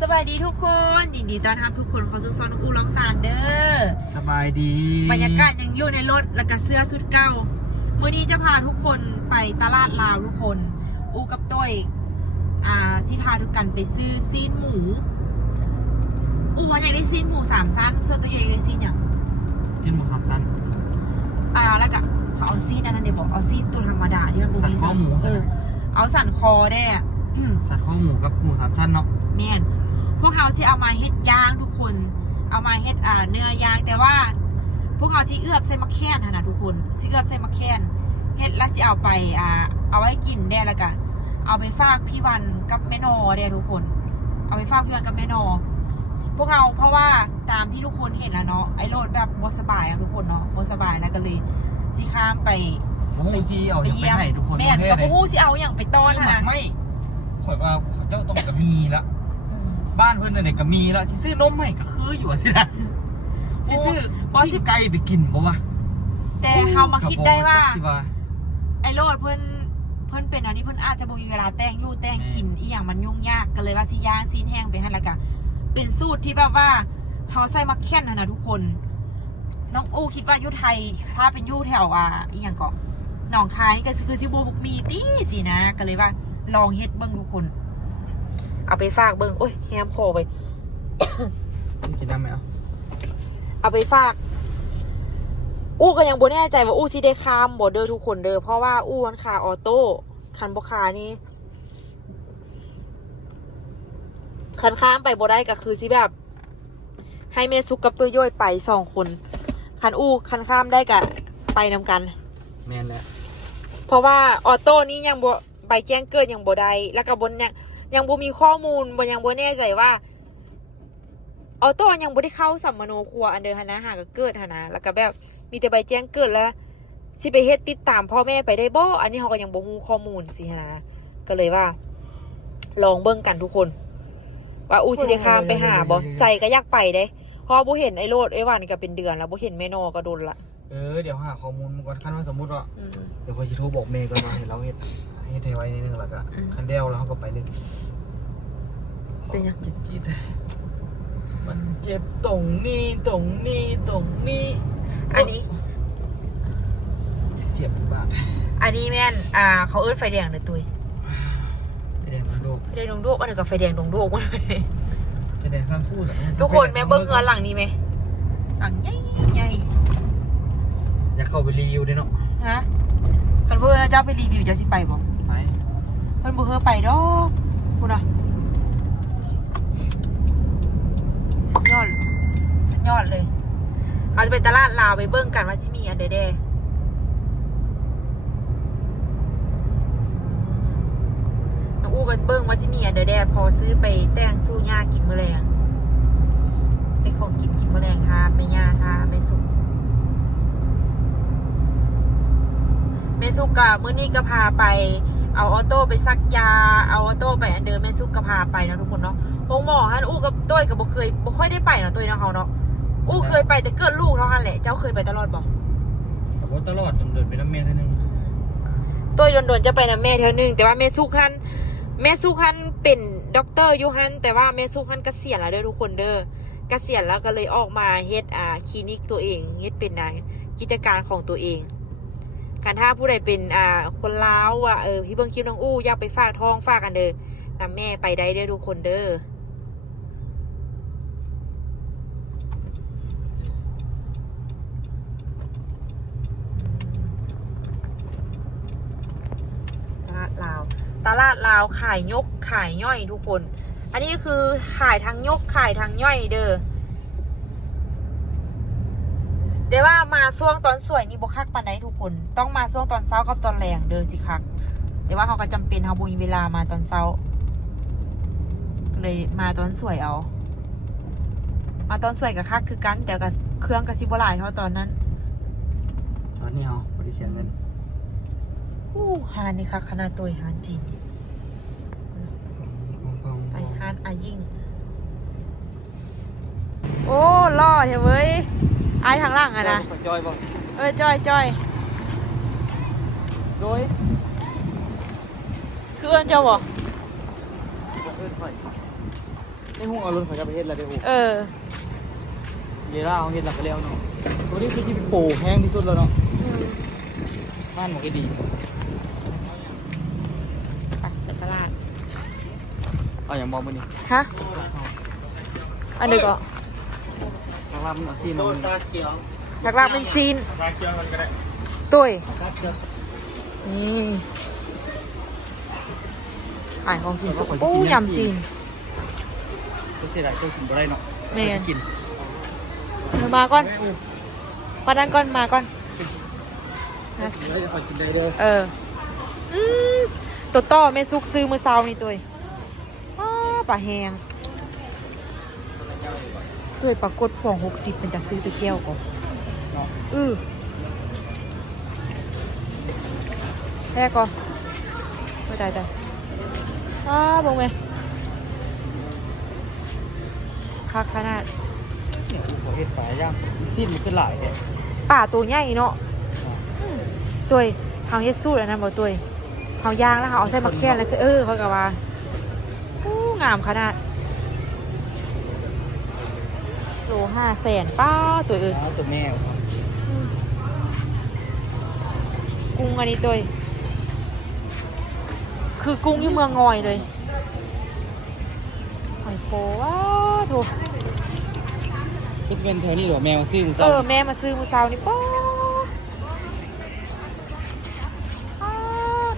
สวัสดีทุกคนยินดีต้อนรับทุกคนเข้าสู่ซอนอูลองซานเด้อสบายดีบรรยากาศยังอยู่ในรถแล้วก็เสื้อสุดเก่ามื้อนี้จะพาทุกคนไปตลาดลาวทุกคน อูกับต้อยอ่าสิพาทุกกันไปซื้อซีนหมู อูว่าอยากได้ซีนหมูสามสั้นส่วนตัวเองอยากได้ซีนอย่างที่หมูสามชั้นอ่าแล้วก็เอาซีนอันนั้นเดี๋ยวบอกเอาซีนตัวธรรมดาที่มันบ่สันคอหมูเอใช่ไหมอเอาสันคอได้อะสันคอหมูกับหมูสามชั้นเนาะแม่นพ วกเขาสิเอามาเฮ็ดย่างทุกคน เอามาเฮ็ดอ่าเนื้อย่างแต่ว่า พวกเขาสิเอือบใส่มะแคนหั่นนะทุกคนสิเอือบใส่มะแคนเฮ็ดแล้วสิเอาไปอ่าเอาไว้กินได้แล้วก็เอาไปฝากพี่วันกับแม่นอได้ทุกคน เอาไปฝากพี่วันกับแม่นอพวกเราเพราะว่าตามที่ทุกคนเห็นแล้วเนาะไอ้โรดแบบบ่สบายอะทุกคนเนาะบ่สบายแล้วก็เลยสิข้ามไปโอ้ซีเอาไปอย่างไปเยี่ยมให้ทุกคนแม่นประเทกัศบเลยฮู้สิเอาอย่างไปต้อนคือหั่นหมันะกไม่ข่อยว่าเจ้าต้องกับมีละอืม บ้านเพื่อนน่ะเนี่ยก็มีละที่ซื้อนมให้ก็คืออยู่อะสินะที่ซื้อบ่สิที่ไก่ไปกินบ่วะแต่เฮามาคิดได้ว่าก็บอกจักสิว่าไอ้โรดเพิ่นเพิ่นเป็นอันนี้เพิ่นอาจจะบ่มีเวลาแต่งอยู่แต่งแม่กินอีหยังมันยุ่งยากก็เลยว่าสิย่างซีนแห้งไปให้แล้วก็เป็นสูตรที่แบบว่าเฮาใส่มาแค่นหั่นนะทุกคน น้องอู้คิดว่าอยู่ไทยถ้าเป็นอยู่แถวอ่าอีหยังก็หนองคายนี่ก็คือสิบ่มีติสินะก็เลยว่า ลองเฮ็ดเบิ่งทุกคน เอาไปฝากเบิ่งโอ้ยแฮมคอไปนี่กินได้ไหมอะเอาไปฝาก อู้ก็ยังบ่แน่ใจว่าอู้สิได้ข้ามบ่เด้อทุกคนเด้อเพราะว่าอู้มันคาออโต้คันบ่คานี่คันข้ามไปบ่ได้ก็คือสิแบบ ให้เมซุกกับตัวย่อยไปสองคนคันอู้คันข้ามได้ก็ไปนำกัน แม่นแหละเพราะว่าออโต้นี่ยังบ่ใบแจ้งเกิดยังบ่ได้แล้วก็บนยังยั งบ่มีข้อมูลบ่ยังบ่แน่ใจว่าออโต้ยังบ่ได้เข้าสัมมโนครัวอันเดอร์หนนะหาก็เกิดหนนะแล้วก็แบบมีแต่ใบแจ้งเกิดแล้วสิไปเฮ็ดติดตามพ่อแม่ไปได้บ่อันนี้เขาก็ยังบ่ฮู้ข้อมูลสิหั้นนะก็เลยว่า ลองเบิ่งกันทุกคน ว่าอูสิได้ข้ามไปหาบ่ใจก็อยากไปเด้เพราะว่าบ่เห็นไอ้โลดไอ้หวานนี่ก็เป็นเดือนแล้วบ่เห็นแม่นอก็โดนละเออเดี๋ยวหาข้อมูลก่อนคันว่าสมมุติว่าอืมเดี๋ยวคอยสิโทรบอกเมย์ก่อนว่าให้เราเฮ็ด เฮ็ดให้ไว้นิดนึงแล้วก็อืม คันเดียวแล้วเขาก็ไปเลยเป็นยังจิตจิตมันเจ็บตรงนี้ตรงนี้ตรงนี้อันนี้ เสียบบาทอันนี้แม่นอ่า เขาเอิ้นไฟแดงเด้อตุยไปแดงมันโลกไฟแดงดงโดกอันนี้กับไฟแดงดงโดกมันไปแดงสร้างผู้สัทุกคนแม่เบิ้งเงินหลังนี้ไหมหลังใหญ่ใหญ่อยากเข้าไปรีวิวด้วยเนาะ ฮะเพิ่นเพื่อเจ้าไปรีวิวเจะสิไปบ่ไปเพิ่นบ่เพื่อไปดอกคุณอะสุดยอดสุดยอดเลยเราจะไปตลาดลาวไปเบิ้งกันว่าสิมีอันใดๆน้องอู้ก็เบิ้งว่าสิมีอันใดๆพอซื้อไปแต่งสู้ย่ากินมื้อแรงไปของกินกินมื้อแรงทาแม่ย่าทาแม่สุกแม่สุกกะมื้อนี้ก็พาไป เอาออโต้ไปซักยา เอาออโต้ไปอันเดิมแม่สุกก็พาไปเนาะทุกคนเนาะโรงหมอฮันอู้กับต้อยกับบ่เคยบ่ค่อยได้ไปเนาะต้อยเนาะเฮาเนาะอู้เคยไปแต่เกิดลูกเท่านั้นแหละ เจ้าเคยไปตลอดบ่แต่ว่าตลอดต้องเดินไปน้ำเมย์ทีนึงต้อยโดนๆจะไปนะแม่เท่านึงแต่ว่าแม่สุกฮันแม่สุกฮันเป็นด็อกเตอร์อยู่ฮันแต่ว่าแม่สุกฮันเกษียณแล้วเด้อทุกคนเด้อเกษียณแล้วก็เลยออกมาเฮ็ดอ่าคลินิกตัวเองเฮ็ดเป็นอ่ากิจการของตัวเอง การถ้าผู้ใดเป็นอ่าคนลาวอะเออพี่เบิ้งคลิปน้องอู้อยากไปฝากท้องฝากกันเด้อนำแม่ไปได้เด้อทุกคนเด้อตลาดลาวตลาดลาวขายยกขายย่อยทุกคน อันนี้คือขายทั้งยกขายทั้งย่อยเด้อ เดี๋ยวว่ามาช่วงตอนสวยนี่บ่คักปานใดทุกคน ต้องมาช่วงตอนเช้ากับตอนแรงเด้อสิคักเดี๋ยวว่าเขาก็จำเป็นเขาบ่มีเวลามาตอนเช้าก็เลยมาตอนสวยเอา มาตอนสวยกับคักคือกัน แต่กับเครื่องกับซิบหลายเท่าตอนนั้น ตอนนี้เหรอบริเขียนเงินอู้ฮานนี่คักขนาดตัวฮานจีนนี่ไปฮานอายิ่ง โอ้ล่อเถอะเว้ย ไอ้ทางล่างอะนะจอยบ่เออจอยจอยโดยคือเอินเจ้าบ่เอิ้นข่อยในห้องเอารถข่อยกับไปเฮ็ดแล้วไปโอ้เออเยล่าเอาเฮ็ดแล้วก็แล้วเนาะตัวนี้คือที่เป็นโปแห้งที่สุดแล้วเนาะบ้านหมอกดีไปไปตลาดเอาอย่างมองมันนี่ฮะอันนี้ก็ข้าง ล่างมันเอาซีนมันหลักๆเป็นซีนชาเขียวมันก็ได้ตุ้ยนี่อ่านของกินสุกโอ้ยำจีนก็เสียดายเจ้ากินบ่ได้เนาะแม่นกินเดี๋ยวมาก่อนมาดันก่อนมาก่อนนะได้จะคอยกินได้เด้อเอออืมตัวต่อแม่ซุกซื้อมือเซานี่ตุ้ยอ้าปลาแหง ตุ้ยปลากดพวงหกสิบเป็นตะซื้อไปเจียวก่อนเนาะอือแค่ก่อนไม่ได้ได้อ้าบงไหมคักขนาดเนี่ยขอเห็ดปลาย่างซีนมันขึ้นหลายแท้ป่าตัวใหญ่เนาะอืมตัวเขาเฮ็ดสูตรอันนั้นบ่ตัวเขาย่างแล้วเขาเอาใส่มักแค่นแล้วเออเขาก็ว่าอู้งามขนาด โลห้าแสนป้าตัวเอ้ยเอาตัวแม่เอาอืมกุ้งอันนี้ตัวคือกุ้งที่เมืองงอยเลยหอยโคว้าโถคือเป็นแถวนี้เหรอแมวซีนเอซ้อแม่มาซื้อมือเช้านี่ป้าอ้า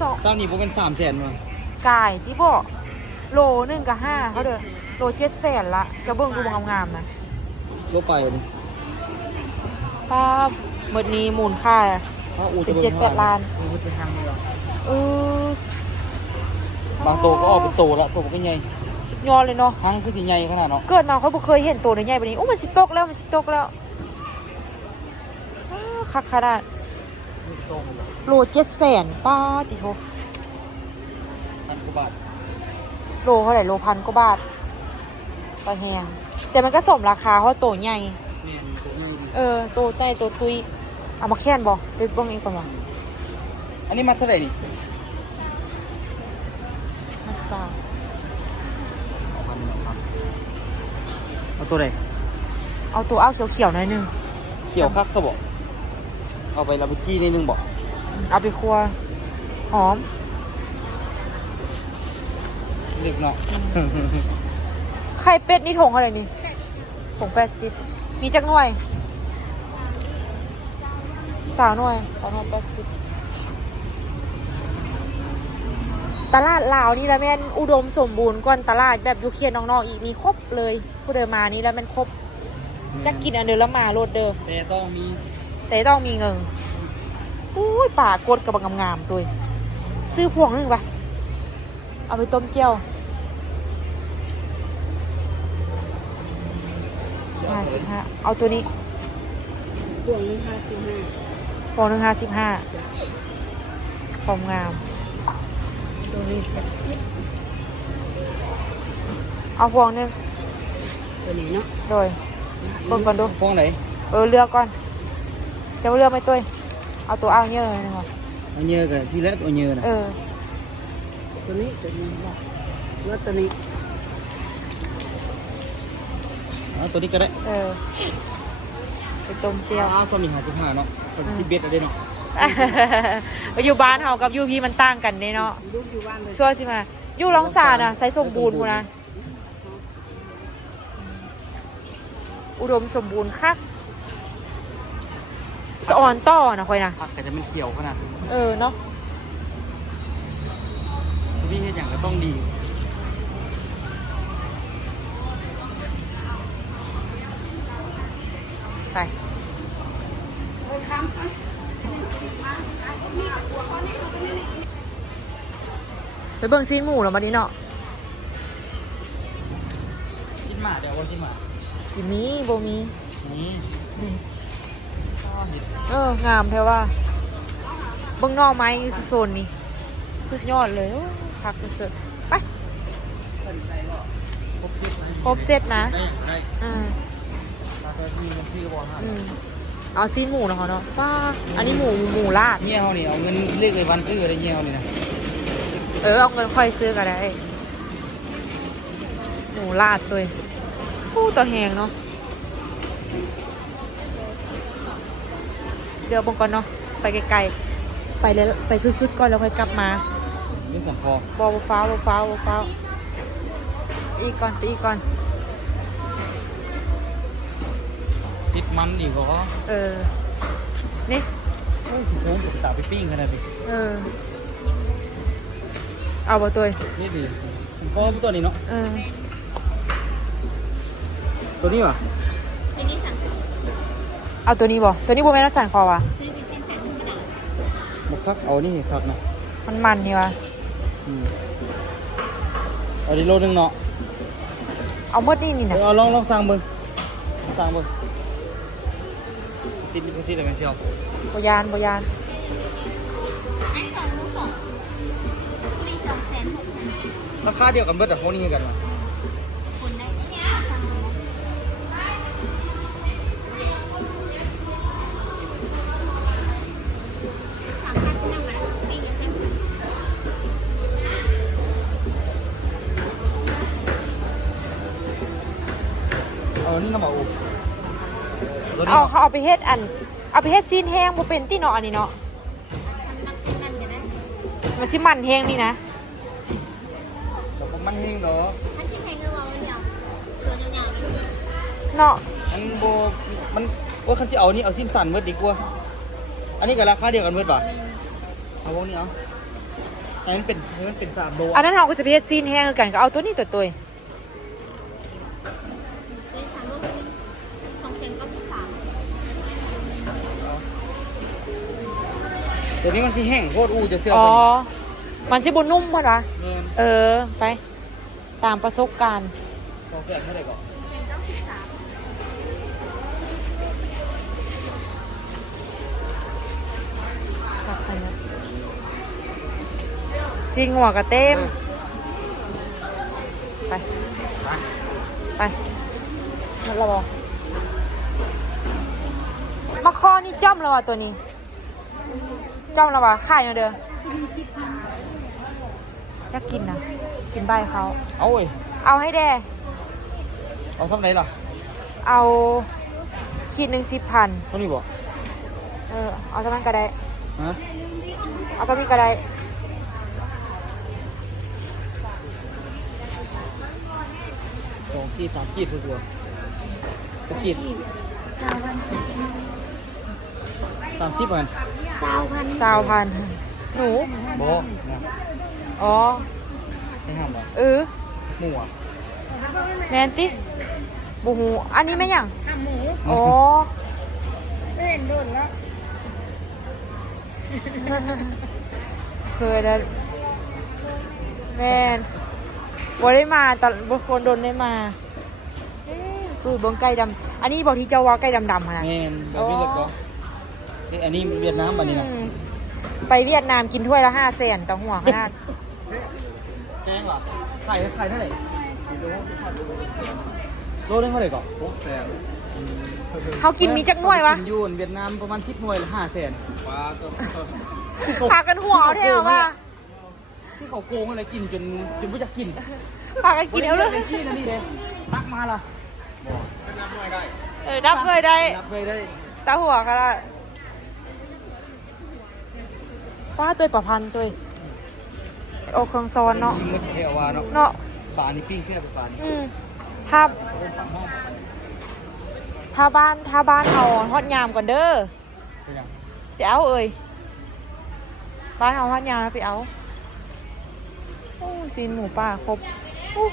ดอกำซ้ำนี่บ่เป็น3แสนมั้งกายที่บอกโลหนึ่งกับห้าเขาเด้อโลเจ็ดแสนละจะเบิ่งดูงามๆนะ ลบไปนี่ป้าหมดนี้มูลค่าอ้าวอูเป็นเจ็ดแปดล้านเออเป็นทางเดียวเออบางโตก็ออกเป็นโตแล้วตัวมันก็ใหญ่สุดยอดเลยเนาะทั้งคือสิใหญ่ขนาดเนาะเกิดมาเขาบ่เคยเห็นตัวใหญ่แบบนี้โอ้มันสิตกแล้วมันสิตกแล้วอ้าคักขนาดโลเจ็ดแสนป้าติโทพันกว่าบาทโลเท่าไหร่โลพันกว่าบาทปลาแหง แต่มันก็สมราคาเพราะตัวใหญ่ เนี่ยตัวนี้เออตัวใต้ตัวตุยเอามาแค่นบ่ไปเบิ่งเองก่อนว่ะอันนี้มาเท่าไหร่นี่มันซาพันพันเอาตัวไหนเอาตัวเอาเขียวๆหน่อยหนึง เขียวคักเขาบอก เอาไปลาไปจี้นิดนึงบอกเอาไปครัวหอม เล็กเนาะไข่เป็ดนี่ถงเท่าไหร่นี่ถงแปดสิบมีจักหน่วย สาวหน่วยสาวหน่วยแปดสิบตลาดลาวนี่แล้วแม่นอุดมสมบูรณ์ก่อนตลาดแบบอยูเคียนน้องๆอีกมีครบเลยผู้เดินมานี่แล้วแมันครบอยากกินอันเดิมแล้วมาโลดเดิมแต่ต้องมีแต่ต้องมีเงินอุ้ยป่ากดกับบงามๆตัวซื้อพวงหนึงปะเอาไปต้มเจียว ห้าสิบห้าเอาตัวนี้พวงหนึงห้าสิบห้าฟองหนึ่งห้าสิบห้าความงาม ตัวนี้สามสิบเอาพวงหนึงตัวนี้เนาะโดยเบิ่งก่อนดูพวงไหนเออเลือกก่อนจะเลือกไหมตัวเอาตัวเอาเยอะเลยนะครับเอาเยอะกันที่แรกเอาเยอะนะเออตัวนี้ตัวนี้ว่าแล้วตัวนี้ เอาตัวนี้ก็ได้เออไปต้มเจียว เอาสมิงหาสิบห้าเนาะเป็นสิบเบ็ดเอาได้เนาะอยู่บ้านเฮากับอยู่พี่มันต่างกันเด้เนาะลูกอยู่บ้านเลยชัวร์สิมาอยู่ร้องสาน่ะใส่สมบูรณ์พูนะอุดมสมบูรณ์คักสะออนต่อนะค่อยนะผักแต่จะมันเขียวขนาดเออเนาะพี่เฮ็ดอย่างก็ต้องดี เบิ่งซีนหมูแล้วมาดิเนาะกินหมาเดี๋ยววันกินหมาจิมีโบมีนี่ข้าวเห็ดเอองามแท้ว่าเบิ่งหนอกไม้โซนนี้สุดยอดเลยโอ้คักสุดๆไปครบเจ็ดนะครบเซตนะได้อย่างได้อ่าราคาที่มันที่กระบอกห้าอืมเอาซีนหมูเนาะเนาะป้าอันนี้หมูหมูลาด เงี้ยเขานี่เอาเงินเลขไอ้วันซื้ออะไรเงี้ยเขานี่นะเออเอาเงินค่อยซื้อก็ได้หมูลาดตัวผู้ตัวแหงเนาะเดี๋ยวบงก่อนเนาะไปไกลๆไปเลยไปสุดๆก่อนแล้วค่อยกลับมานี่สังคอบอฟ้าวบฟ้าวบฟ้าวอีกก่อนไปอีกก่อนติดมันอีกเหรอเออนี่โอ้ยสิโค้งกับตาไปปิ้งขนาดนี้เออ เอาบ่ตัวนี่ดิผมก็ตัวนี้เนาะเออตัวนี้วะเอาตัวนี้บ่ตัวนี้บ่แม่นรักษาคอว่ะบกคักเอานี่ครับเนาะมันมันนี่ว่ะอืมเอาดิโลนึงเนาะเอาเมื่อนี่นี่เอนะอเอาลองลองสั่งเบิ่งสั่งเบิ่งติดนี่ก็ติดอะไรกันเชียวบยานบยาน ราคาเดียวกันเบิดแต่เขานี่กันวะคนได้ฟังเลยนะสามพันที่นั่งแล้วไม่เงินแค่พันเอานี่น้ำบอกอูตัวนี้เอาเนาะเขาเอาไปเฮ็ดอัน เอาไปเฮ็ดซีนแห้งบ่เป็นติเนาะอันนี้เนาะทำนักเป็นนั่นก็ได้มันสิมันแห้งนี่นะแต่ผ มมันเฮงเหรอ ท่านที่ใครเลือกเอาไว้เดียวตัวยาวๆเลยเนาะมันโบมันว่าคันที่เอานี่เอาสิ้นสั่นเบิดดีกว่า อันนี้กับราคาเดียวกันเบิดป่ะเอาพวกนี้เอาอันนี้มันเป็นอันนี้มันเป็นสามโลอันนั้นเราก็จะไปเฮ็ดซีนแห้งคือกันก็เอาตัวนี้ตัวตัวซื้อสามลูกสองแสนก็สิบสามตัวนี้มันสิแห้งโคตรอู้จะเสื้ออ๋อตัวนี้มันสิบ่นุ่มเพิ่นวะเงินเออ ไป ตามประสบการณ์สองแสนเท่าไหร่ก่อนเป็นเก้าสิบสามครับอันนี้ซีนหัวกระเต็ม ไป ไปหมดแล้วบ่มาคอนี่จ้อมแล้วว่ะตัวนี้ จ้อมแล้วว่ะขายเนาะเด้อเป็นสิบพันอยากกินนะ กินใบเขา เอาเว้ยเอาให้แด่เอาทำไรล่ะเอาขีดหนึ่งสิบพัน เท่านี้บ่เออ เอาสักนั้นก็ได้ ฮะเอาสักนี้ก็ได้ สองขีดสามขีดตัวๆจะขีดสามพันสามสิบเหมือนสามพันสาวพัน หนูโบนะอ๋อ ไม่ห้ามหรอเออหมูอะแมนติบูหูอันนี้ไม่ยังอะหมูอ๋อเล่นโดนแล้วเคยแล้วแมนบ่ได้มาตอนบ่คนโดนได้มาเอ๊ะคือเบงไก่ดำอันนี้บอกที่เจ้าว่าไก่ดำๆอะนะแมนแบบนี้เลยก็นี่อันนี้เวียดนามอันนี้นะอืมไปเวียดนามกินถ้วยละห้าเซนต่อหัวขนาดแพ งเหรอขายขายเท่าไหร่โลได้เท่าไหร่ก่อนหกแสนเขากินมีจักหน่วยวะกินอยูนเวียดนามประมาณสิบหน่วยละห้าแสนพากันหัวเอาแถวว่าที่เขาโกงอะไรกินจนจนไม่อยากกินพากันกินเอาเลยเป็นขี้นะนี่เลยตักมาล่ะเออนับเลยได้นับเลยได้ตาหัวก็ได้ป้าตัวประพันธ์ตัว โอเครื่องซอนเนาะมึงเทวาเนาะเนาะปลานี่ปิ้งแค่ปลานี่อืมถ้าถ้าบ้านถ้าบ้านเอาฮอดยามก่อนเด้อเป็นยังไปเอาเอ่ยบ้านเอาฮอดยามแล้วไปเอาโอ้ซีนหมูป่าครบอู้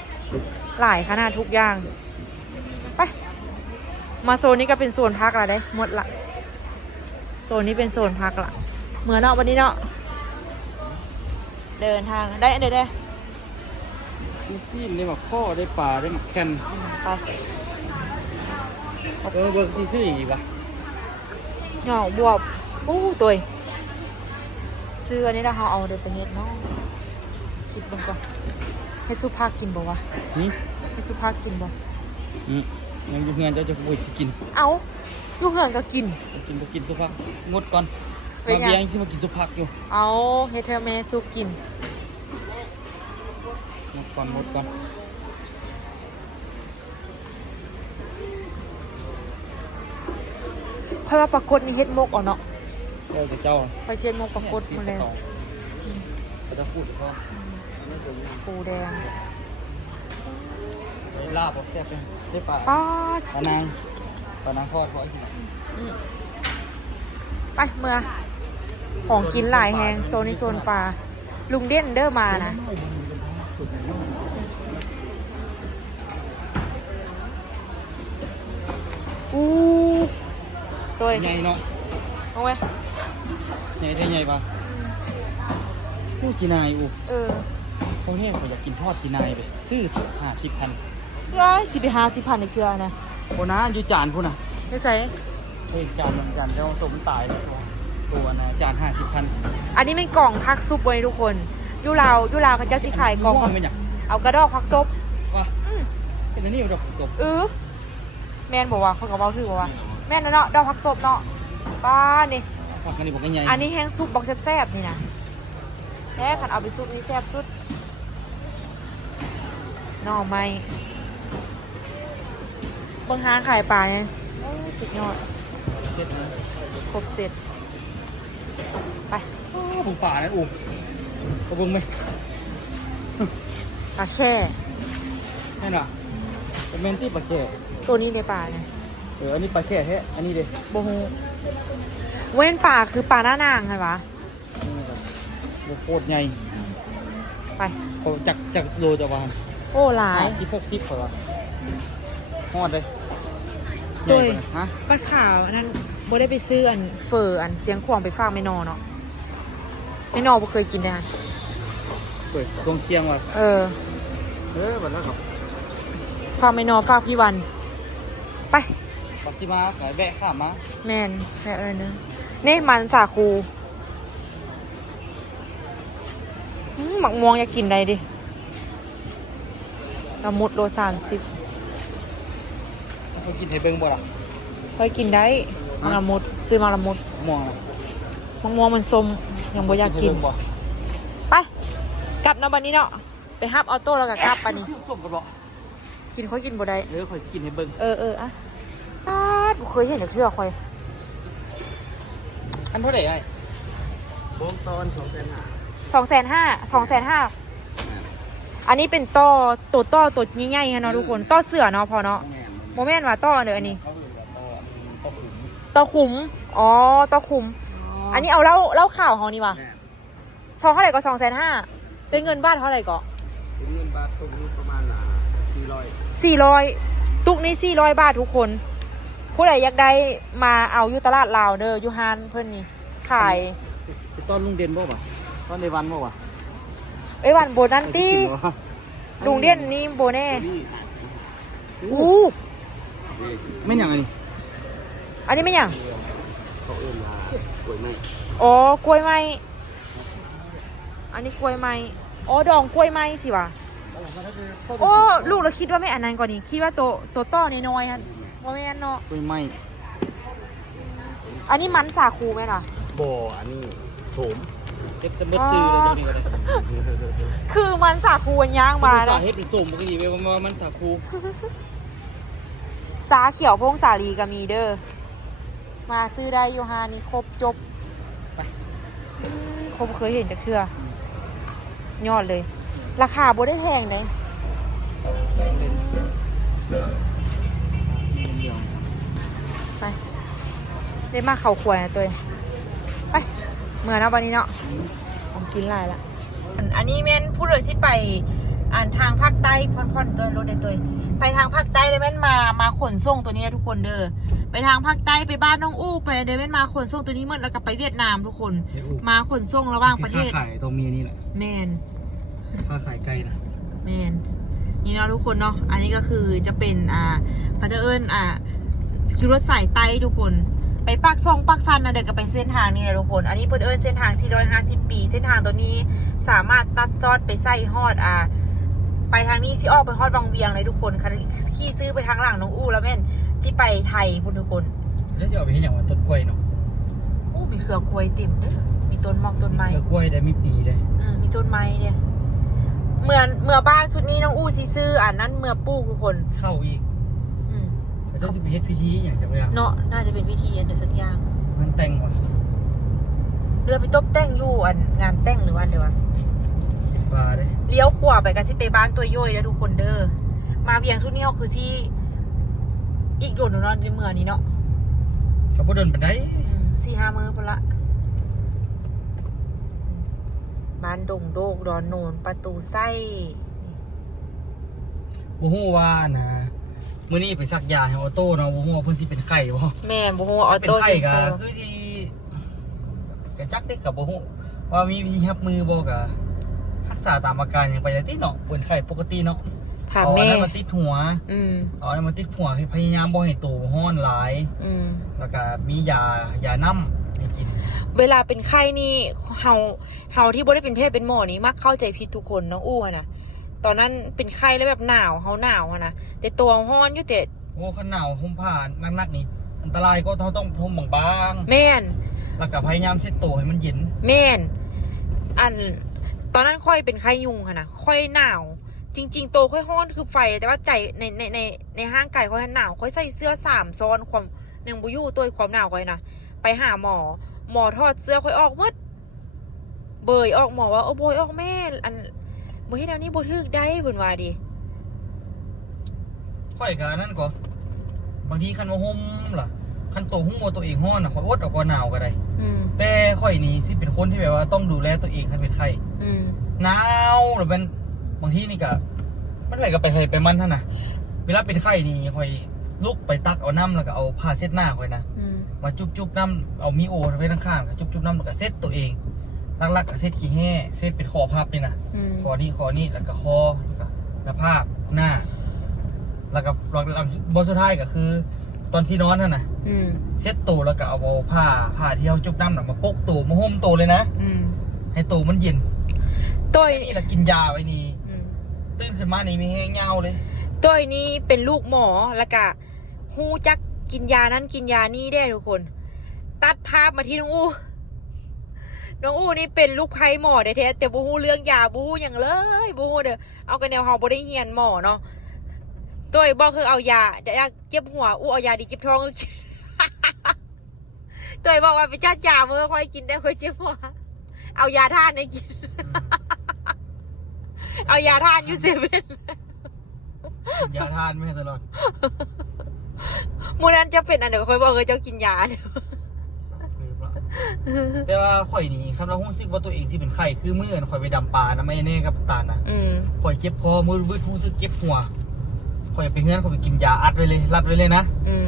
หลายขนาดทุกอย่างไปมาโซนนี้ก็เป็นโซนพักละได้หมดละโซนนี้เป็นโซนพักละเหมือนเนาะวันนี้เนาะ เดินทางได้อันเดียวได้มีซีนได้หมักข้อได้ปลาได้หมักแคนไปเออเบิร์ที่ชื่ออย่างนี้ปะหน่อบวบอู้ตัวเองซื้ออันนี้เราเอาเดี๋ยวไปเฮ็ดเนาะคิดเบ้างก่อนให้สุภาพกินบ่วะนี่ให้สุภาพกินบ่อืมยังอยู่เงินเจ้าจะบุยจะกิน เอาอยู่เหือนก็กิน กินก็กินสุพักงดก่อน เป็นหยัเียงงที่มากินสุพักอยู่เอาเฮเทอร์เมสุกิน มดก่อนมดก่อนค่อยว่าปรากฏนี่เฮ็ดมกเอะเนาะเจ้าจะเจ้าค่อยเชนดมกปรากฏหมาแล้วเขจะพูดเขาปูแดงลาบบอกแซ่บเลยได้ปลาปาดลานางปลานางทอดทอดกิไปเมื่อ ของกินหลายแหงโซนในโซนปลาลุงเด่นเด้อมานะอู้ตัวใหญ่เนาะเอาไว้ใหญ่ได้ใหญ่ปะผู้จีนายอูเออเขาเนี่ยเขาอยากกินทอดจีนายไปซื้อห้าสิบพันว้ายสิบห้าสิบพันในเกลือนะโคนะอยู่จานพูนะไม่ใส่เฮ้ยจานมันจานเจ้าตัวมันตายเลย ตัวตัวนะจานห้าสิบพันอันนี้เป็นกล่องพักซุปไว้ทุกคนอยูลาวอยูลาวเขาจะสิขายกล่องม่วงเป็นอย่างเอากระดอกพักตบวะอืมเป็นอันนี้ดอกตบเออแม่นบอกว่าเขาก็เว้าถือบอกว่า แม่นนะเนาะดอกพักตบเนาะป้านี่ผักกันนี่บอกง่ายอันนี้แห้งซุปบอกแซ่บๆนี่นะแน่ขันเอาไปซุปนี่แซ่บสุดหน่อไม้เบิ่งหางขายปลาเนี่ยโอ้ยสุดยอดเช็ดนะครบเสร็จ ไปโอ้บุกป่านั่นอูกระบุงไหมปลาแค่แน่นอนเป็นเมนตี้ปลาแค่ตัวนี้ในป่าเนี่ยเอออันนี้ปลาแค่แท้อันนี้เด้โบฮูเว้นป่าคือปลาหน้านางใช่ปะนี่ครับโอ้โคตรใหญ่ไปเขาจักจักโลจะวานโอ้หลายห้าสิบหกสิบเขาละฮอดเลยตุ้ยใหญ่กว่านะฮะปัดข่าวอันนั้นโบได้ไปซื้ออันเฟอร์อันเสียงขวางไปฝากไม่นอเนาะไม่นอบ่เคยกินเลยอันเปิดตรงเชียงว่ะเออเออบัดแล้วครับฝากไม่นอฝากพี่วัน ไปปักสิมาขายแบะข้ามมาแมนแม่เออเนึงนี่มันสาคูอืมหมักม่วงอยากกินได้ดิละมุดโลสานสิบเขากินให้เบิ่งบ่ล่ะเคยกินได้ มังละมุดซื้อมังละมุดมองนะมังม่วงมันส้มยังบ่อยากกินให้เบิ่งบ่ไปกลับนะบันนี้เนาะไปฮับออโต้แล้วก็กลับปะนี่ส้มกันบ่กินค่อยกินบ่ได้ เออคอยกินให้เบิ่งเออเอออะอาดบ่เคยเห็นเทื่อค่อย อันเท่าไหร่ไอ้วงตอนสองแสนห้าสองแสนห้าสองแสนห้าอันนี้เป็นต่อตัวต่อตัวใหญ่ๆฮะเนาะทุกคนต่อเสือเนาะพอเนาะแม่นโมเมนต์ว่าต่อเด้ออันนี้ เขาเรียกว่าต่ออันนี้ ต่อขุมต่อขุม อ๋อต่อขุม อันนี้เอาเล่าเล่าข่าวของนี่ว่ะแม่นซองเท่าไหร่ก็สองแสนห้าเป็นเงินบ้านเท่าไหร่ก็เป็นเงินบาทตรงนี้ประมาณอ่าสี่ร้อยสี่ร้อยตุกนี้สี่ร้อยบาททุกคน ผู้ใดอยากได้มาเอาอยู่ตลาดลาวเด้ออยู่ฮานเพิ่นนี่ขายไปต้อนลุงเด่นบ่ป่ะต้อนในวันบ่ป่ะเอ้ยวันโบนันตี้ไปกินบ่ลุงเดียนนี่โบแน่ตัวนี้ห้าสิบอู้นี่ไม่อย่างไรนี่ อันนี้ไม่หยังเขาเอื้นว่ากล้วยไม้อ๋อกล้วยไม้อันนี้กล้วยไม้อ๋อดองกล้วยไม้สิวะโอ้ลูกเราคิดว่าไม่อันนั้นก่อนนี่คิดว่าตัวตัวต้อน้อยๆฮะว่าไม่อันเนาะกล้วยไม้อันนี้มันสาคูไหมล่ะบ่ออันนี้โสมเฮ็ดสมมุดซื้อเลยตัวนี้ก็ได้คือมันสาคูมันย่างมาสานะเฮ็ดเป็นส้มปกติเว้ยว่ามันสาคูสาเขียวพงสาลีก็มีเด้อ มาซื้อได้โยฮานี่ครบจบไปอืมครบเคยเห็นจากเทื่อสุดยอดเลย ราคาบ่ได้แพงเลยไปได้มาเขาขวยนะตัวเองไปเมื่อนะวันนี้เนาะของกินหลายละอันนี้แม่นผู้เลยที่ไปอ่านทางภาคใต้พ่อนๆตัวรถได้ตัวเอง ไปทางภาคใต้เลยแม่นมามาขนส่งตัวนี้นะทุกคนเด้อไปทางภาคใต้ไปบ้านน้องอู้ไปเดินแม่นมาขนส่งตัวนี้หมดแล้วก็ไปเวียดนามทุกคนมาขนส่งระหว่างประเทศค้าขายตรงมีนี่แหละแมน ค้าขายไก่นะแมนนี่เนาะทุกคนเนาะอันนี้ก็คือจะเป็นอ่าพันเอิญอ่าคือรถสายไต้ทุกคน ไปปักซองปักซันนะเด็กก็ไปเส้นทางนี้นะทุกคน อันนี้เปิดเอิญเส้นทาง 450 ปี เส้นทางตัวนี้สามารถตัดซอดไปไส้ฮอดอ่า ไปทางนี้สิออกไปฮอดวังเวียงเลยทุกคนคันขี่ซื้อไปทางหลังน้องอู้แล้วแม่นที่ไปไทยพุ่นทุกคนแล้วจะเอาไปเฮ็ดหยังว่าต้นกล้วยเนาะอู้มีเครือกล้วยเต็มเด้อมีต้นหมอกต้นไม้เออกล้วยได้มีปีได้เออมีต้นไม้เนี่ยเหมือนเมื่อบ้านชุดนี้น้องอู้ซีซื้ออันนั้นเมื่อปลูกทุกคนเข้าอีกอืมจะสิไปเฮ็ดพิธีอย่างจะไปอะเนาะน่าจะเป็นพิธีอันเดอร์สักอย่างมันแต่งว่ะเรือไปตบแต่งอยู่อันงานแต่งหรือวันเดียววะ บาเด้เลี้ยวขวาไปกันสิไปบ้านตัวย่อยแล้วทุกคนเด้อมาเวียงสุดนี่เขาคือที่อีกโดนหนูเนาะในเมืองนี้เนาะก็บ่เดินไปได้สี่ห้ามือพนละบ้านดงโดกดอนโนนประตูไส้บ่ฮู้ว่านะมื้อนี้ไปซักยาให้ออโต้เนาะบ่ฮู้ว่าเพิ่นสิเป็นไข้บ่แม่บุหัวาออเป็นไข้สิก็คือที่กระจักได้กับบ่ฮู้ว่ามีวิธีรับมือบ่ก็ รักษาตามอาการอย่างไปที่เนาะเป็นไข้ปกติเนาะถามเอาอันแม่นั้นมาติดหัวอืมเอาอันนั้นมาติดหัวให้พยายามบ่ให้ตัวร้อนหลาย อืม แล้วก็มียายาน้ำให้กิน เวลาเป็นไข้นี่เฮาเฮาที่บ่ได้เป็นเพศเป็นหมอนี่มักเข้าใจผิดทุกคนน้องอู้อะนะตอนนั้นเป็นไข้แล้วแบบหนาวเฮาหนาวอะนะแต่ตัวฮ้อนอยู่แต่โอ้ขนาวห่มผ้านักๆนี่ อันตรายก็เราต้องห่มบางแม่นๆแล้วก็พยายามเช็ดตัวให้มันเย็น แม่น อัน ตอนนั้นค่อยเป็นไข้ยุงค่ะนะค่อยหนาว จริง ๆ โตค่อยฮ้อนคือไฟแต่ว่าใจในในในในห้างไก่ค่อยหนาวค่อยใส่เสื้อสามซ้อนความยังบุยู่ตัวความหนาวค่อยนะไปหาหมอ หมอทอดเสื้อค่อยออกมืดเบยออกหมอว่าโอ้โบยออกแม่อันบ่เฮ็ดแนวนี้บ่ถึกได้เพิ่นว่าดิค่อยกับนั่นก็บางทีคันว่าห่มล่ะคันตัวหู้ว่าตัวเองห้อนน่ะค่อยอดเอาก็หนาวก็ได้ อืมแต่ค่อยนี่สิเป็นคนที่แบบว่าต้องดูแลตัวเองคันเป็นไข้อืมหนาวหรือเป็นบางทีนี่ก็มันไหลก็ไปไปไปมันท่านน่ะ เวลาเป็นไข้นี่ค่อยลุกไปตักเอาน้ำแล้วก็เอาผ้าเช็ดหน้าค่อยนะอืมมาจุบจุบน้ำเอามีโอไว้ข้างๆจุบจุบน้ำแล้วก็เซ็ตตัวเองลักๆก็เซ็ตขี้แห้เซ็ตเป็นคอพับนี่นะอืมคอนี่คอนี่แล้วก็คอแล้วก็หน้าผากหน้า แล้วก็หลังบนสุดท้ายก็คือ ตอนที่นอนนั่นน่ะอืมเซ็ตตัวแล้วก็เอาผ้าผ้าที่เราจุบน้ำน่ะมาปกตัวมาห่มตัวเลยนะอืมให้ตัวมันเย็นต้อยนี่แหละกินยาไว้นี่อืมตื่นขึ้นมานี่มีแห้งเงาเลยต้อยนี่เป็นลูกหมอแล้วก็ฮู้จักกินยานั้นกินยานี่ได้ทุกคน ตัดภาพมาที่น้องอู้น้องอู้นี่เป็นลูกไพ่หมอแท้ๆแต่บูฮู้เรื่องยาบูฮู้อย่างเลยบูฮู้เด้อเอากันแนวเฮาบ่ได้เฮียนหมอเนาะ ต้อยบอกคือเอายาจะอยากเจ็บหัวอู้เอายาดีเจ็บท้องก็กินต้อยบอกว่าไปจัดยาเมื่อค่อยกินได้ค่อยเจ็บหัวเอายาท่านให้กิน เอายาท่านอยู่เซเว่นกินยาทานไม่ให้ตลอดมูนั้นจะเป็นอันเดียวกับคอยบอกเลยเจ้ากินยาเนี่ยแต่ว่าข่อยนี่คำเรารู้สึกว่าตัวเองที่เป็นไข้คือมือข่อยไปดำปลานะไม่แน่กับตานะอืมข่อยเจ็บคอมือวืดรู้สึกเจ็บหัว ข่อยไปเงื่อนข่อยไปกินยาอัดไว้เลย รัดไว้เลยนะ อืม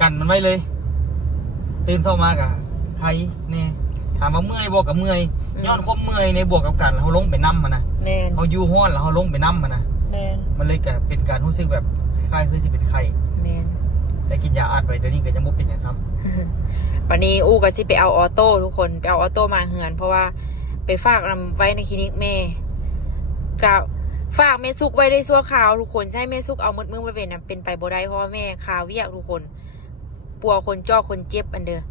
กันมันไว้เลย ตื่นเข้ามากะใครแน่ถามว่าเมื่อยบอกกับเมื่อยย้อนความเมื่อยในบวกกับกันเราลงไปน้ำมันนะแมนเขาอยู่ห้อนแล้วเขาลงไปน้ำมันนะแมนมันเลยกะเป็นการรู้สึกแบบคล้ายๆคือสิเป็นไข้แมนแต่กินยาอัดไว้เดี๋ยวนี้ก็จะบ่เป็นอย่างซ้วันนี้อู้ก็สิไปเอาออโต้ทุกคนไปเอาออโต้มาเหือน เพราะว่าไปฝากนำไว้ในคลินิกแม่กับ ฝากแม่ซุกไว้ได้ชั่วคราวทุกคนใช่แม่ซุกเอามืดมือมาเป็นน่ะเป็นไปบ่ได้เพราะว่าแม่คาเวียกทุกคน ปัวคนจ้อคนเจ็บอันเด้อ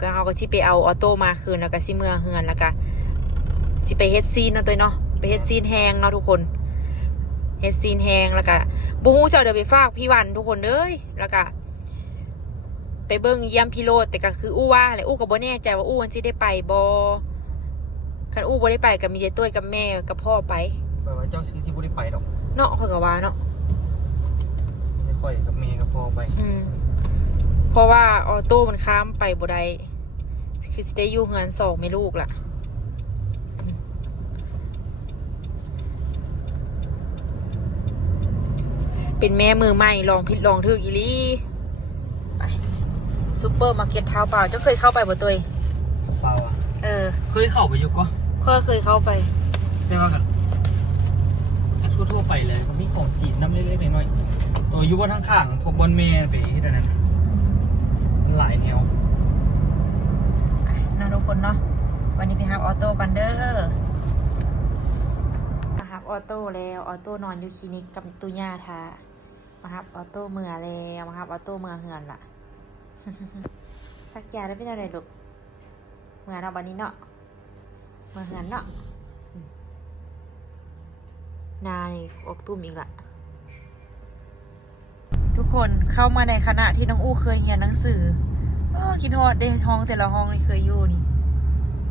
ก็เอาก็สิไปเอาออโต้มาคืนแล้วก็สิเมื่อเหือนแล้วก็สิไปเฮ็ดซีนเนาะตัวเนาะไปเฮ็ดซีนแฮงเนาะทุกคนเฮ็ดซีนแฮงแล้วก็บูฮูเจ้าเดี๋ยวไปฝากพี่วันทุกคนเด้ยแล้วก็ไปเบิ่งเยี่ยมพี่โรดแต่ก็คืออู้ว่าแหละอู้ก็บ่แน่ใจว่าอู้มันสิได้ไปบ่คันอู้บ่ได้ไปก็มีแต่ตุ้ยกับแม่กับพ่อไป แปลว่าเจ้าซื้อที่บ่ได้ไปดอกเนาะข้อยก็ว่าเนาะไม่ค่อยกับเมย์กับพ่อไปอืมเพราะว่าออโต้มันข้ามไปบ่ได้คือสิได้อยู่เฮือนสองไม่ลูกล่ะอืมเป็นแม่มือใหม่ลองผิดลองถูกอีหลีไปซูเปอร์มาร์เก็ตเท้าเปล่าเจ้าเคยเข้าไปบ่ตัวเองเปล่าอะเออ เคยเข้าไปอยู่ก็เคยเคยเข้าไปแต่ว่ากันแต่ ทั่วๆไปเลยมันมีของจีนน้ำเล็กๆน้อยๆตัวยู่บนทั้งข้างพวกบอลเมย์ไปเฮ็ดนั้นมันหลายแนวนะทุกคนเนาะวันนี้ไปฮับออโต้กันเด้อมาฮับออโต้แล้วออโต้นอนอยู่คลินิกกับตุย่าทามาฮับออโต้เมื่อแล้วมาฮับออโต้เมื่อเหือนล่ะสักยาได้เป็นอะไรลูกเมื่อเนาะวันนี้เนาะเมื่อเหือนเนาะ นานี่ออกตุ้มอีกละ ทุกกคนเข้ามาในคณะที่น้องอู้เคยเรียนหนังสือ เออคิดฮอดเด้ห้องแต่ละห้องนี่เคยอยู่นี่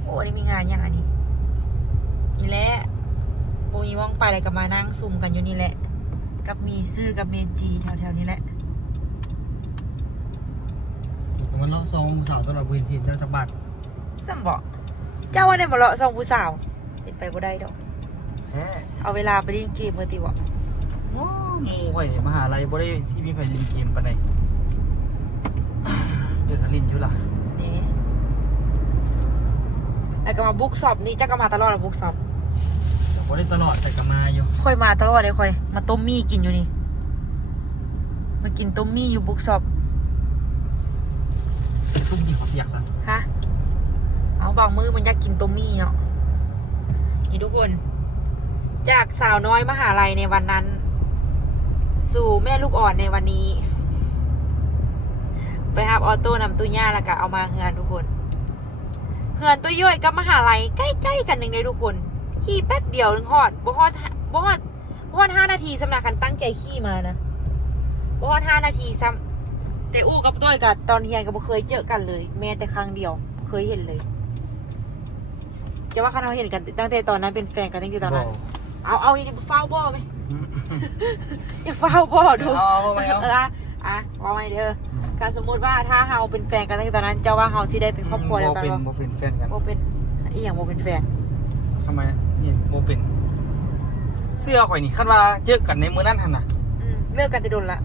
โอ้นี่มีงานอย่างอันนี้นี่แหละปูมีว่องไปอะไรกับมานั่งซุ่มกันอยู่นี่แหละ กับมีซื่อกับเมจีแถวๆนี้แหละก็มันเลาะซองสาวตลอดพื้นที่เจ้าจักรบัตรสัมบอกเจ้าว่าได้มาเลาะซองผู้สาวเป็นไปบ่ได้ดอก แท้เอาเวลาไปเล่นเกมเพื่อติบอกโอ้หมูข่อยมหาลัยบ่ได้ที่มีไผเล่นเกมปานใดเดี๋ยวถ้าเล่นอยู่ล่ะนี่แล้วก็มาบุ๊กสอบนี่เจ้าก็มาตลอดอะบุ๊กสอบบ่ได้ตลอดแต่ก็มาอยู่ค่อยมาตลอดเลยค่อย มาต้มมี่กินอยู่นี่มากินต้มมี่อยู่บุ๊กสอบตุ้มนี่เขาเปียกซะฮะเอาบางมือมันอยากกินต้มมี่เนาะนี่ทุกคน จากสาวน้อยมหาลัยในวันนั้น สู่แม่ลูกอ่อนในวันนี้ ไปหับออโต้นำตุ้ย่าแล้วก็เอามาเฮือนทุกคนเฮือนตุ้ย่อยกับมหาลัยใกล้ๆกันหนึ่งเลยทุกคน ขี่แป๊บเดียวถึงฮอดบ่ฮอดบ่ฮอดบ่ฮอดห้านาทีสำนักคันตั้งใจขี่มานะบ่ฮอดห้านาทีซ้ำแต่อู้กับต้อยกับตอนเฮียนก็บ่เคยเจอกันเลย แม้แต่ครั้งเดียวเคยเห็นเลยจะว่าคันเราเห็นกันตั้งแต่ตอนนั้นเป็นแฟนกันตั้งแต่ตอนนั้น เอาเอานี่เฝ้าบ่ไหมอย่าเฝ้าบ่ดูเอาเอาไปเอาเอออะอะว่าไม่เด้อการสมมติว่าถ้าเฮาเป็นแฟนกันตั้งแต่ตอนนั้นเจ้าว่าเฮาสิได้เป็นครอบครัวเดียวกันเป็นบ่บ่เป็นแฟนกันบ่เป็นอีหยังบ่เป็นแฟนทำไมนี่บ่เป็น เสื้อข่อยนี่คันว่าเจอกันในมื้อนั้นหั่นน่ะอืมเลิกกันจะโดนละ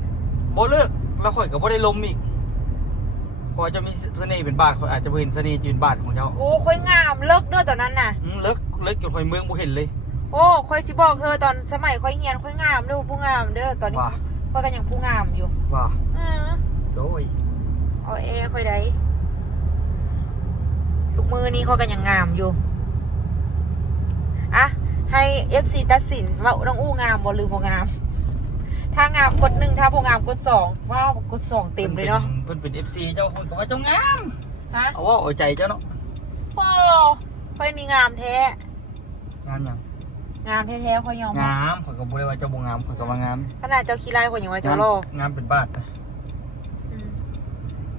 บ่เลิกแล้วข่อยก็บ่ได้ล้มอีกเพอจะมีเสน่ห์เป็นบาทข่อยอาจจะบ่เห็นเสน่ห์ยืนบาทของเจ้าโอ้ค่อยงามเลิกเด้อตอนนั้นน่ะอืมเลิกเลิกจนข่อยเมืองบ่เห็นเลย โอ้ค่อยสิบอกเธอตอนสมัยค่อยเรียนค่อยงามเด้อผู้งามเด้อตอนนี้ว่าค่อยกันยังผู้งามอยู่ว่าอือโดยเอาเอค่อยได้ทุกมือนี้เขากันยังงามอยู่อะให้ FC ตัดสินว่าน้องอู้งามบ่หรือบ่งาม ถ้างามกดหนึ่งถ้าบ่งามกดสองว้าวกดสองเต็มเลยเนาะเพิ่นเป็น FC เจ้าคนก็ว่าเจ้างามฮะเอาว่าเอาใจเจ้าเนาะโอ้ค่อยนี่งามแท้งามหยัง งามแท้ๆค่อยยอมงามข่อยก็บ่ได้ว่าเจ้าบ่งามข่อยก็ว่างามขนาดเจ้าขี้ไล่ค่อยยังว่าเจ้าโลกงามเป็นบาทนะอืม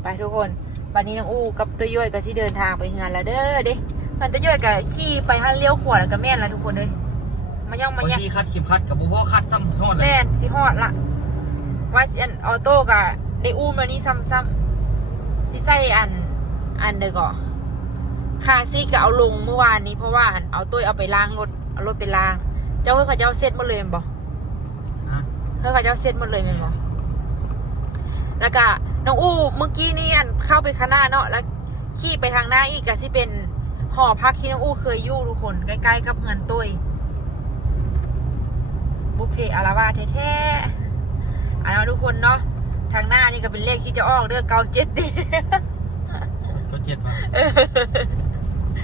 ไปทุกคนวันนี้น้องอู้กับตัวย่อยก็สิเดินทางไปงานแล้วเด้อเด้มันตัวย่อยก็ขี่ไปหันเลี้ยวขวาแล้วก็แม่นแล้วทุกคนเลยมันยังมันบางยังทีคัดเข็มขัดกับบ่พอคัดซ้ำทอดเลยแม่นสิฮอดละว่าสิอันออโต้กะได้อู้มานี่ซ้ำๆสิใส่อันอันเด้อก่อคาซี่ก็เอาลงเมื่อวานนี้เพราะว่าอันเอาตัวเอาไปล้างรถ เอารถไปล้าง เจ้าเฮ้ยเขาเจ้าเซ็ตหมดเลยแม่นบ่ฮะเฮ้ยเขาเจ้าเซ็ตหมดเลยแม่นบ่แล้วก็น้องอู้เมื่อกี้นี่อันเข้าไปข้างหน้าเนาะแล้วขี่ไปทางหน้าอีกก็สิเป็นหอพักที่น้องอู้เคยอยู่ทุกคนใกล้ๆกับเฮือนตุ้ยบุพเพอาราวาสแท้ๆอันนั้นทุกคนเนาะทางหน้านี่ก็เป็นเลขที่จะออกเด้อเก้าเจ็ดดิสดก็เจ็ดว่ะ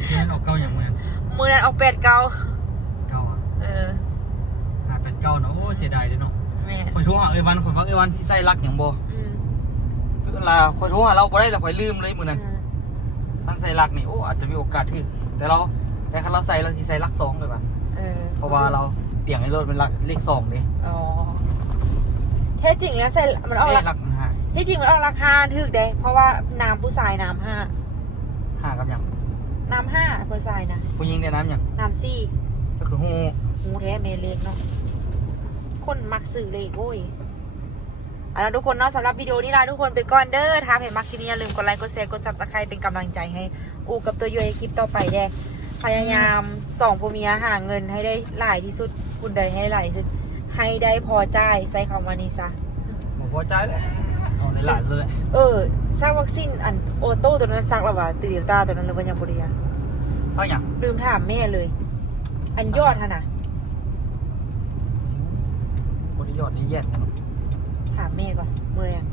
เงินออกเก้าอย่างเงี้ยมือนั้นออกแปดเก้าเก้า อะเออหาเป็นเก้าเนาะโอ้เสียดายเลยเนาะแม่ข่อยโทรหาเอ้ยวันข่อยว่าเอ้ยวันสิใส่รักอย่างบ่อืมถึงเวลาข่อยโทรหาเราบ่ได้แล้วข่อยลืมเลยมื้อนั้นอืมตั้งใส่รักนี่โอ้อาจจะมีโอกาสที่แต่เราแต่คันเราใส่เราสิใส่รักสองเลยป่ะเออเพราะว่าเราเตียงให้รถเป็นรักเลขสองเลยอ๋อแท้จริงแล้วใส่มันออกเลราขรักห้าที่จริงมันออกราคาถึกเด้เพราะว่าน้ำผู้ชายน้ำห้าห้ากับหยังน้ำห้าผู้ชายนะผู้หญิงได้น้ำหยังน้ำซี่ก็คือฮู้ หูแท้เมเล็กเนาะคนมักสื่อเลยโอ้ยเอาล่ะทุกคนเนาะสำหรับวิดีโอนี้ลาทุกคนไปก่อนเด้อถ้าเห็นมักคลิปนี้อย่าลืมกดไลค์กดแชร์กดซับสไครป์เป็นกำลังใจให้ อูกับตัวยูในคลิปต่อไปแด้พยายามส่องผู้เมียหาเงินให้ได้หลายที่สุดคุณใดให้หลายที่สุด ให้ได้พอใจใส่คำว่านี้ซะบ่พอใจแล้วเอาในหลานเลย เออสร้างวัคซีนอันโอโต้ตัวนั้นซักแล้วว่าตีเดลต้าตัวนั้นหรือว่ายังบริยาฟังหยังลืมถามแม่เลย อันยอดฮะนะ บ่ได้ ยอดได้แย่นกันเนาะถามแม่ก่อนมือแรง